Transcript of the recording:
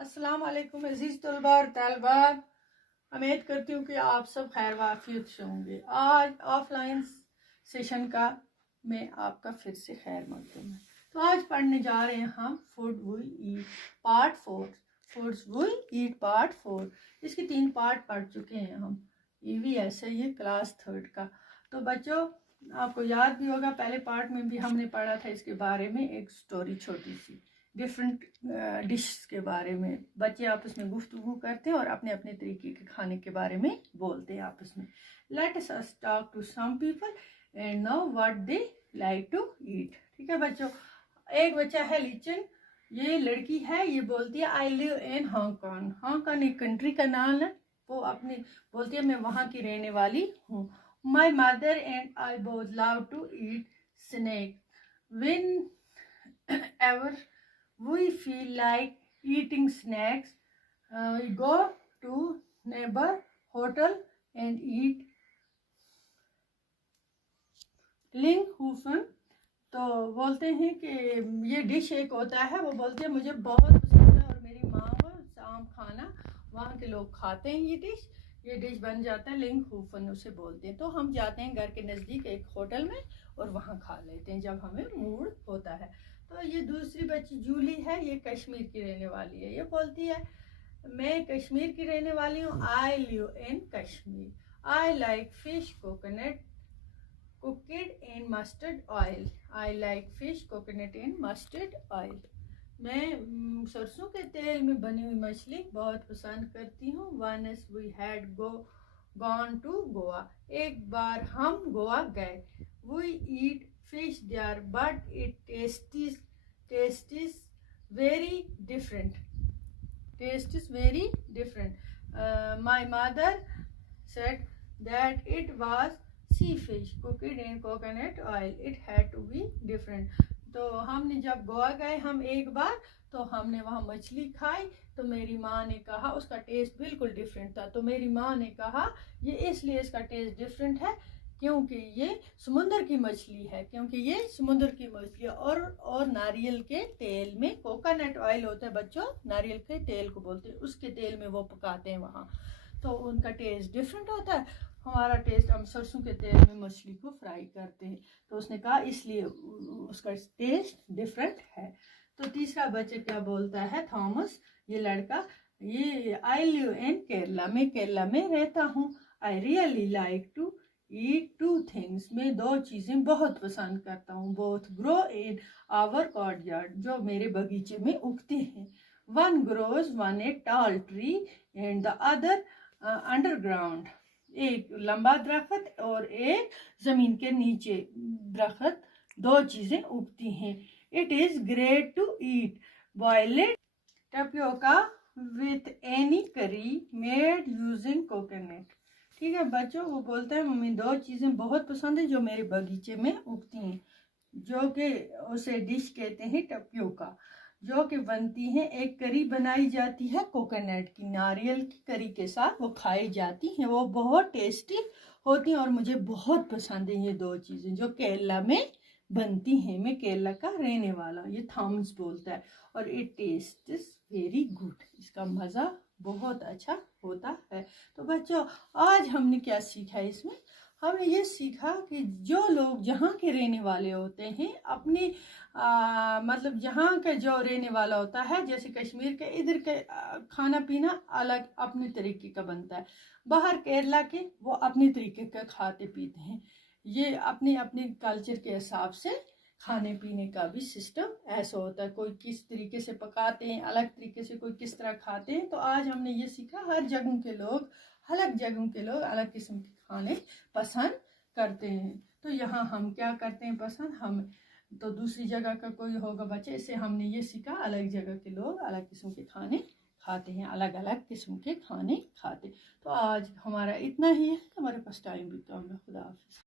अस्सलाम वालेकुम अजीज तलबा और तलबात, उम्मीद करती हूँ कि आप सब खैर वाफियत से होंगे। आज ऑफलाइन सेशन का मैं आपका फिर से खैर मकदूम है। तो आज पढ़ने जा रहे हैं हम food we eat part 4। Foods we eat part 4। इसके 3 पार्ट पढ़ चुके हैं हम। EVS है ये क्लास 3 का। तो बच्चों आपको याद भी होगा पहले पार्ट में भी हमने पढ़ा था इसके बारे में एक स्टोरी छोटी सी डिफरेंट डिश के बारे में। बच्चे आपस में गुफ्तगू करते हैं और अपने अपने तरीके के खाने के बारे में बोलते हैं आपस में। Let us talk to some people and know what they like to eat. ठीक है बच्चों, एक बच्चा है लिचन, ये लड़की है, ये बोलती है I live in Hong Kong. Hong Kong एक कंट्री का नाम है। वो अपनी बोलती है मैं वहाँ की रहने वाली हूँ। My mother and I both love to eat snack whenever we feel like eating snacks. We go to neighbor hotel and eat लिंगहुफन। तो बोलते हैं कि ये डिश एक होता है, वो बोलते हैं मुझे बहुत पसंद है और मेरी माँ वो शाम खाना वहाँ के लोग खाते हैं। ये डिश बन जाता है लिंगहुफन उसे बोलते हैं। तो हम जाते हैं घर के नज़दीक एक होटल में और वहाँ खा लेते हैं जब हमें मूड होता है। तो ये दूसरी बच्ची जूली है, ये कश्मीर की रहने वाली है। ये बोलती है मैं कश्मीर की रहने वाली हूँ। I live in Kashmir. I like fish coconut cooked in mustard oil. I like fish coconut in mustard oil. मैं सरसों के तेल में बनी हुई मछली बहुत पसंद करती हूँ। Once we had gone to Goa. एक बार हम गोवा गए। We eat fish there but it taste is very different. My mother said that it was sea fish cooked in coconut oil. It had to be different. तो हमने जब गोवा गए हम एक बार, तो हमने वहाँ मछली खाई। तो मेरी माँ ने कहा उसका टेस्ट बिल्कुल डिफरेंट था। तो मेरी माँ ने कहा ये इसलिए इसका टेस्ट डिफरेंट है क्योंकि ये समुद्र की मछली है, और नारियल के तेल में कोकोनट ऑयल होता है बच्चों, नारियल के तेल को बोलते हैं, उसके तेल में वो पकाते हैं वहाँ। तो उनका टेस्ट डिफरेंट होता है। हमारा टेस्ट हम सरसों के तेल में मछली को फ्राई करते हैं। तो उसने कहा इसलिए उसका टेस्ट डिफरेंट है। तो तीसरा बच्चा क्या बोलता है, थॉमस, ये लड़का, ये आई लिव इन केरला। मैं केरला में रहता हूँ। I really like to eat 2 things. मैं 2 चीज़ें बहुत पसंद करता हूँ। Both grow in our courtyard, जो मेरे बगीचे में उगते हैं। One grows one a tall tree and the other underground. एक लंबा दरख्त और एक जमीन के नीचे दरख्त, 2 चीज़ें उगती हैं। It is great to eat boiled tapioca with any curry made using coconut. ठीक है बच्चों, वो बोलता है मम्मी 2 चीज़ें बहुत पसंद है जो मेरे बगीचे में उगती हैं, जो कि उसे डिश कहते हैं टपियोका, जो कि बनती है, एक करी बनाई जाती है कोकोनट की, नारियल की करी के साथ वो खाई जाती हैं। वो बहुत टेस्टी होती हैं और मुझे बहुत पसंद है ये 2 चीज़ें जो केरला में बनती हैं। मैं केरला का रहने वाला, ये थॉमस बोलता है। और it taste is very good, इसका मज़ा बहुत अच्छा होता है। तो बच्चों आज हमने क्या सीखा इसमें, हमने ये सीखा कि जो लोग जहाँ के रहने वाले होते हैं अपनी मतलब जहाँ का जो रहने वाला होता है, जैसे कश्मीर के इधर के खाना पीना अलग अपने तरीके का बनता है। बाहर केरला के वो अपने तरीके का खाते पीते हैं। ये अपने अपने कल्चर के हिसाब से खाने पीने का भी सिस्टम ऐसा होता है। कोई किस तरीके से पकाते हैं, अलग तरीके से कोई किस तरह खाते हैं। तो आज हमने ये सीखा हर जगह के लोग अलग किस्म के खाने पसंद करते हैं। तो यहाँ हम क्या करते हैं पसंद, हम तो दूसरी जगह का कोई होगा बच्चे, इससे हमने ये सीखा अलग जगह के लोग अलग किस्म के खाने खाते हैं, अलग अलग किस्म के खाने खाते। तो आज हमारा इतना ही है, हमारे पास टाइम भी कम है। खुदा हाफिज़।